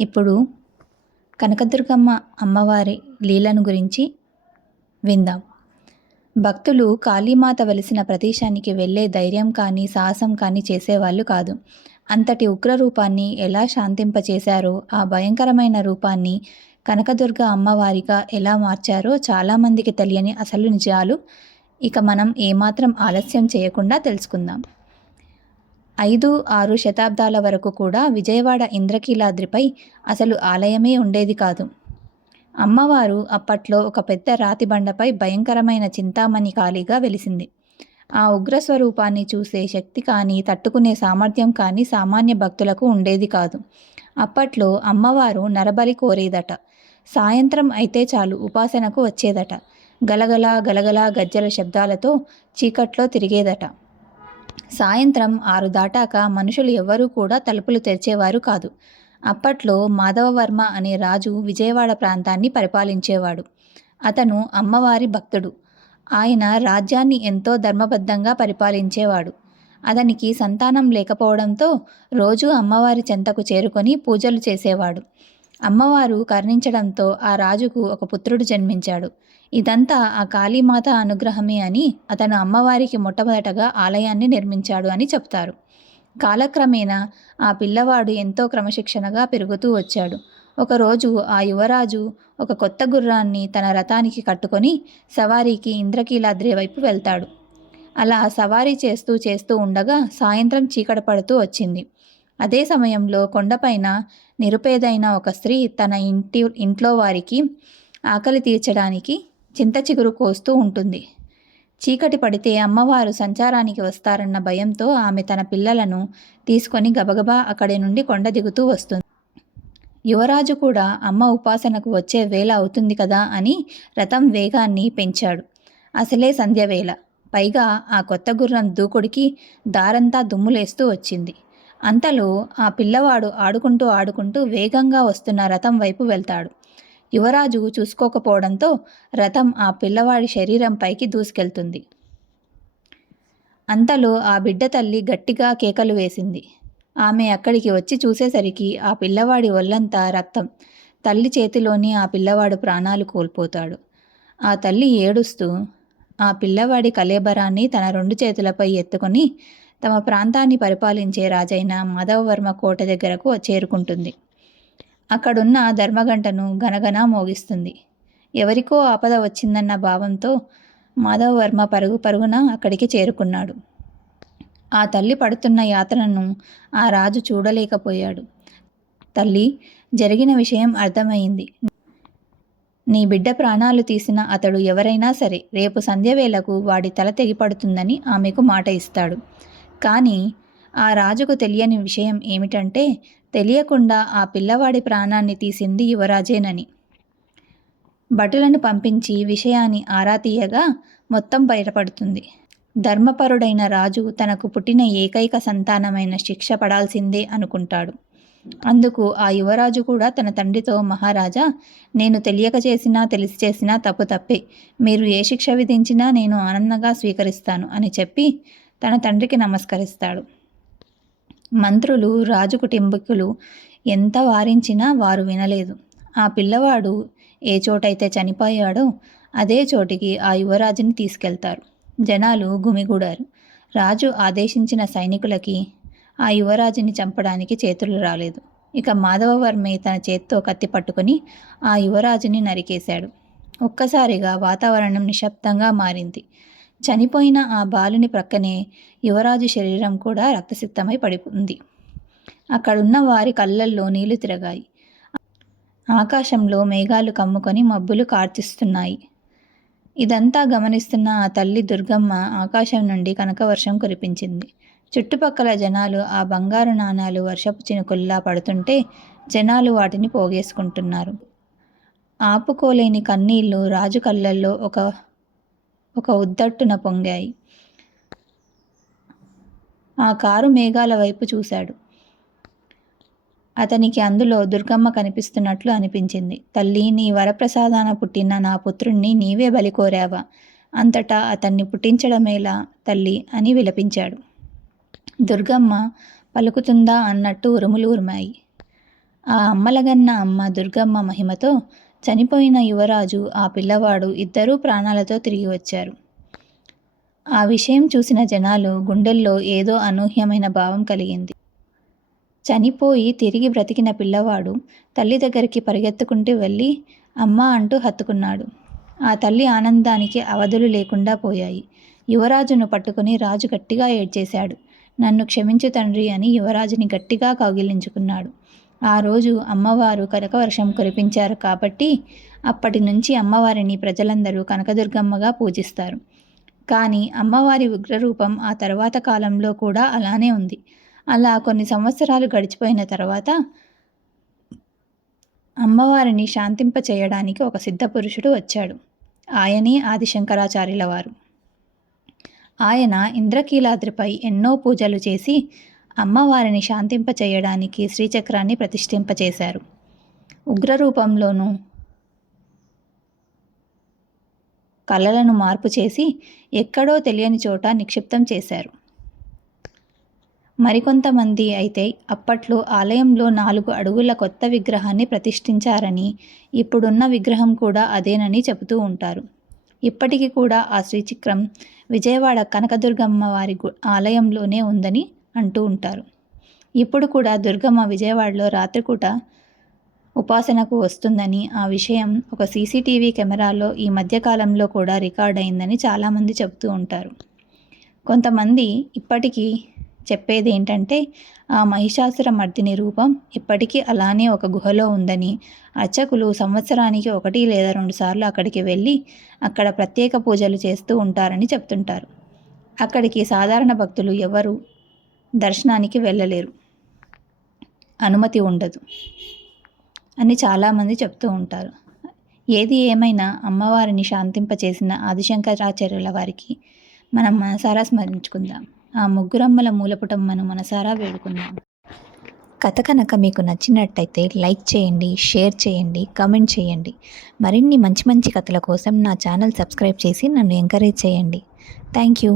ఇప్పుడు కనకదుర్గమ్మ అమ్మవారి లీలను గురించి విందాం. భక్తులు కాళీమాత వెలిసిన ప్రదేశానికి వెళ్ళే ధైర్యం కానీ సాహసం కానీ చేసేవాళ్ళు కాదు. అంతటి ఉగ్రరూపాన్ని ఎలా శాంతింపచేశారో, ఆ భయంకరమైన రూపాన్ని కనకదుర్గ అమ్మవారిగా ఎలా మార్చారో చాలామందికి తెలియని అసలు నిజాలు ఇక మనం ఏమాత్రం ఆలస్యం చేయకుండా తెలుసుకుందాం. 5-6 శతాబ్దాల వరకు కూడా విజయవాడ ఇంద్రకీలాద్రిపై అసలు ఆలయమే ఉండేది కాదు. అమ్మవారు అప్పట్లో ఒక పెద్ద రాతి బండపై భయంకరమైన చింతామణి కాళిగా వెలిసింది. ఆ ఉగ్రస్వరూపాన్ని చూసే శక్తి కానీ, తట్టుకునే సామర్థ్యం కానీ సామాన్య భక్తులకు ఉండేది కాదు. అప్పట్లో అమ్మవారు నరబలి కోరేదట. సాయంత్రం అయితే చాలు ఉపాసనకు వచ్చేదట. గలగల గలగల గజ్జల శబ్దాలతో చీకట్లో తిరిగేదట. సాయంత్రం 6 దాటాక మనుషులు ఎవ్వరూ కూడా తలుపులు తెరిచేవారు కాదు. అప్పట్లో మాధవవర్మ అనే రాజు విజయవాడ ప్రాంతాన్ని పరిపాలించేవాడు. అతను అమ్మవారి భక్తుడు. ఆయన రాజ్యాన్ని ఎంతో ధర్మబద్ధంగా పరిపాలించేవాడు. అతనికి సంతానం లేకపోవడంతో రోజూ అమ్మవారి చెంతకు చేరుకొని పూజలు చేసేవాడు. అమ్మవారు కరుణించడంతో ఆ రాజుకు ఒక పుత్రుడు జన్మించాడు. ఇదంతా ఆ కాళీమాత అనుగ్రహమే అని అతను అమ్మవారికి మొట్టమొదటగా ఆలయాన్ని నిర్మించాడు అని చెప్తారు. కాలక్రమేణా ఆ పిల్లవాడు ఎంతో క్రమశిక్షణగా పెరుగుతూ వచ్చాడు. ఒకరోజు ఆ యువరాజు ఒక కొత్త గుర్రాన్ని తన రథానికి కట్టుకొని సవారీకి ఇంద్రకీలాద్రి వైపు వెళ్తాడు. అలా సవారీ చేస్తూ చేస్తూ ఉండగా సాయంత్రం చీకటి పడుతూ వచ్చింది. అదే సమయంలో కొండపైన నిరుపేదైన ఒక స్త్రీ తన ఇంట్లో వారికి ఆకలి తీర్చడానికి చింత చిగురు కోస్తూ ఉంటుంది. చీకటి పడితే అమ్మవారు సంచారానికి వస్తారన్న భయంతో ఆమె తన పిల్లలను తీసుకొని గబగబా అక్కడి నుండి కొండ దిగుతూ వస్తుంది. యువరాజు కూడా అమ్మ ఉపాసనకు వచ్చే వేళ అవుతుంది కదా అని రథం వేగాన్ని పెంచాడు. అసలే సంధ్యవేళ. పైగా ఆ కొత్త గుర్రం దూకుడికి దారంతా దుమ్ములేస్తూ వచ్చింది. అంతలో ఆ పిల్లవాడు ఆడుకుంటూ ఆడుకుంటూ వేగంగా వస్తున్న రథం వైపు వెళ్తాడు. యువరాజు చూసుకోకపోవడంతో రథం ఆ పిల్లవాడి శరీరంపైకి దూసుకెళ్తుంది. అంతలో ఆ బిడ్డ తల్లి గట్టిగా కేకలు వేసింది. ఆమె అక్కడికి వచ్చి చూసేసరికి ఆ పిల్లవాడి ఒళ్ళంతా రక్తం. తల్లి చేతిలోని ఆ పిల్లవాడు ప్రాణాలు కోల్పోతాడు. ఆ తల్లి ఏడుస్తూ ఆ పిల్లవాడి కళేబరాన్ని తన 2 చేతులపై ఎత్తుకొని తమ ప్రాంతాన్ని పరిపాలించే రాజైన మాధవవర్మ కోట దగ్గరకు చేరుకుంటుంది. అక్కడున్న ధర్మగంటను గనగన మోగిస్తుంది. ఎవరికో ఆపద వచ్చిందన్న భావంతో మాధవవర్మ పరుగు పరుగున అక్కడికి చేరుకున్నాడు. ఆ తల్లి పడుతున్న యాతనను ఆ రాజు చూడలేకపోయాడు. తల్లి, జరిగిన విషయం అర్థమైంది. నీ బిడ్డ ప్రాణాలు తీసిన అతడు ఎవరైనా సరే రేపు సంధ్యవేళకు వాడి తల తెగిపడుతుందని ఆమెకు మాట ఇస్తాడు. కానీ ఆ రాజుకు తెలియని విషయం ఏమిటంటే తెలియకుండా ఆ పిల్లవాడి ప్రాణాన్ని తీసింది యువరాజేనని. భటులను పంపించి విషయాన్ని ఆరా తీయగా మొత్తం బయటపడుతుంది. ధర్మపరుడైన రాజు తనకు పుట్టిన ఏకైక సంతానమైన శిక్ష పడాల్సిందే అనుకుంటాడు. అందుకు ఆ యువరాజు కూడా తన తండ్రితో, మహారాజా, నేను తెలియక చేసినా తెలిసి చేసినా తప్పు తప్పే. మీరు ఏ శిక్ష విధించినా నేను ఆనందంగా స్వీకరిస్తాను అని చెప్పి తన తండ్రికి నమస్కరిస్తాడు. మంత్రులు, రాజు కుటుంబీకులు ఎంత వారించినా వారు వినలేదు. ఆ పిల్లవాడు ఏ చోటైతే చనిపోయాడో అదే చోటికి ఆ యువరాజుని తీసుకెళ్తారు. జనాలు గుమిగూడారు. రాజు ఆదేశించిన సైనికులకి ఆ యువరాజుని చంపడానికి చేతులు రాలేదు. ఇక మాధవవర్మే తన చేత్తో కత్తి పట్టుకుని ఆ యువరాజుని నరికేశాడు. ఒక్కసారిగా వాతావరణం నిశ్శబ్దంగా మారింది. చనిపోయిన ఆ బాలుని ప్రక్కనే యువరాజు శరీరం కూడా రక్తసిక్తమై పడిపోయింది. అక్కడున్న వారి కళ్ళల్లో నీళ్లు తిరగాయి. ఆకాశంలో మేఘాలు కమ్ముకొని మబ్బులు కార్చిస్తున్నాయి. ఇదంతా గమనిస్తున్న ఆ తల్లి దుర్గమ్మ ఆకాశం నుండి కనకవర్షం కురిపించింది. చుట్టుపక్కల జనాలు ఆ బంగారు నాణాలు వర్షపు చినుకుల్లా పడుతుంటే జనాలు వాటిని పోగేసుకుంటున్నారు. ఆపుకోలేని కన్నీళ్లు రాజు కళ్ళల్లో ఒక ఉద్దట్టున పొంగాయి. ఆ కారు మేఘాల వైపు చూశాడు. అతనికి అందులో దుర్గమ్మ కనిపిస్తున్నట్లు అనిపించింది. తల్లి, నీ వరప్రసాదాన పుట్టిన నా పుత్రుణ్ణి నీవే బలి కోరావా? అంతటా అతన్ని పుట్టించడమేలా తల్లి అని విలపించాడు. దుర్గమ్మ పలుకుతుందా అన్నట్టు ఉరుములు ఉరిమాయి. ఆ అమ్మలగన్న అమ్మ దుర్గమ్మ మహిమతో చనిపోయిన యువరాజు, ఆ పిల్లవాడు ఇద్దరూ ప్రాణాలతో తిరిగి వచ్చారు. ఆ విషయం చూసిన జనాలు గుండెల్లో ఏదో అనూహ్యమైన భావం కలిగింది. చనిపోయి తిరిగి బ్రతికిన పిల్లవాడు తల్లి దగ్గరికి పరిగెత్తుకుంటూ వెళ్ళి అమ్మా అంటూ హత్తుకున్నాడు. ఆ తల్లి ఆనందానికి అవధులు లేకుండా పోయాయి. యువరాజును పట్టుకుని రాజు గట్టిగా ఏడ్చేశాడు. నన్ను క్షమించు తండ్రి అని యువరాజుని గట్టిగా కౌగిలించుకున్నాడు. ఆ రోజు అమ్మవారు కనకవర్షం కురిపించారు కాబట్టి అప్పటి నుంచి అమ్మవారిని ప్రజలందరూ కనకదుర్గమ్మగా పూజిస్తారు. కానీ అమ్మవారి ఉగ్రరూపం ఆ తర్వాత కాలంలో కూడా అలానే ఉంది. అలా కొన్ని సంవత్సరాలు గడిచిపోయిన తర్వాత అమ్మవారిని శాంతింప చేయడానికి ఒక సిద్ధపురుషుడు వచ్చాడు. ఆయనే ఆదిశంకరాచార్యుల వారు. ఆయన ఇంద్రకీలాద్రిపై ఎన్నో పూజలు చేసి అమ్మవారిని శాంతింప చేయడానికి శ్రీచక్రాన్ని ప్రతిష్ఠింపచేశారు. ఉగ్రరూపంలోనూ కళలను మార్పు చేసి ఎక్కడో తెలియని చోట నిక్షిప్తం చేశారు. మరికొంతమంది అయితే అప్పట్లో ఆలయంలో 4 అడుగుల కొత్త విగ్రహాన్ని ప్రతిష్ఠించారని, ఇప్పుడున్న విగ్రహం కూడా అదేనని చెబుతూ ఉంటారు. ఇప్పటికీ కూడా ఆ శ్రీచక్రం విజయవాడ కనకదుర్గమ్మ వారి ఆలయంలోనే ఉందని అంటూ ఉంటారు. ఇప్పుడు కూడా దుర్గమ్మ విజయవాడలో రాత్రిపూట ఉపాసనకు వస్తుందని, ఆ విషయం ఒక సీసీటీవీ కెమెరాలో ఈ మధ్యకాలంలో కూడా రికార్డ్ అయిందని చాలామంది చెబుతూ ఉంటారు. కొంతమంది ఇప్పటికీ చెప్పేది ఏంటంటే ఆ మహిషాసుర మర్దిని రూపం ఇప్పటికీ అలానే ఒక గుహలో ఉందని, అర్చకులు సంవత్సరానికి 1 లేదా 2 సార్లు అక్కడికి వెళ్ళి అక్కడ ప్రత్యేక పూజలు చేస్తూ ఉంటారని చెప్తుంటారు. అక్కడికి సాధారణ భక్తులు ఎవరు దర్శనానికి వెళ్ళలేరు, అనుమతి ఉండదు అని చాలామంది చెప్తూ ఉంటారు. ఏది ఏమైనా అమ్మవారిని శాంతింపచేసిన ఆదిశంకరాచార్యుల వారికి మనం మనసారా స్మరించుకుందాం. ఆ ముగ్గురమ్మల మూలపుటమ్మను మనసారా వేడుకుందాం. కథ కనుక మీకు నచ్చినట్టయితే లైక్ చేయండి, షేర్ చేయండి, కామెంట్ చేయండి. మరిన్ని మంచి మంచి కథల కోసం నా ఛానల్ సబ్స్క్రైబ్ చేసి నన్ను ఎంకరేజ్ చేయండి. Thank you.